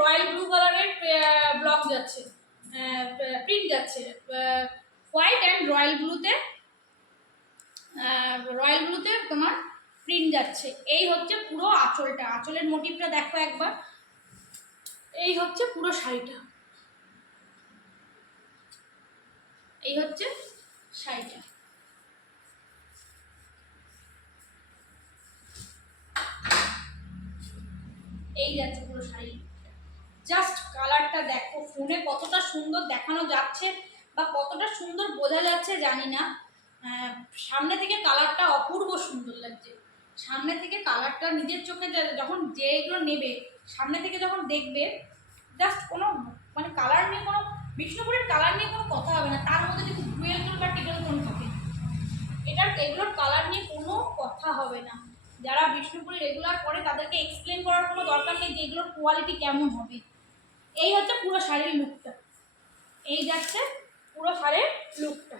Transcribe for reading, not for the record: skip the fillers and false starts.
Royal blue কালারের block যাচ্ছে, print যাচ্ছে, হোয়াইট অ্যান্ড রয়্যাল ব্লুতে তোমার প্রিন্ট যাচ্ছে। এই হচ্ছে পুরো আঁচলটা, আঁচলের মোটিভটা দেখো একবার। এই হচ্ছে পুরো শাড়িটা, এই হচ্ছে শাড়িটা। এই যাচ্ছে পুরো শাড়ি, জাস্ট কালারটা দেখো, ফোনে কতটা সুন্দর দেখানো যাচ্ছে বা কতটা সুন্দর বোঝা যাচ্ছে জানি না, সামনে থেকে কালারটা অপূর্ব সুন্দর লাগছে। সামনে থেকে কালারটা নিজের চোখে যখন যেগুলো নেবে সামনে থেকে যখন দেখবে, জাস্ট কোনো মানে কালার নিয়ে কোনো, বিষ্ণুপুরের কালার নিয়ে কোনো কথা হবে না, তার মধ্যে যদি ডুয়েল টোন বা টিকল টোন থাকে, এগুলোর কালার নিয়ে কোনো কথা হবে না। যারা বিষ্ণুপুরে রেগুলার করে তাদেরকে এক্সপ্লেন করার কোনো দরকার নেই যে এগুলোর কোয়ালিটি কেমন হবে। এই হচ্ছে পুরো শাড়ির লুকটা, এই যাচ্ছে পুরো শাড়ির লুকটা।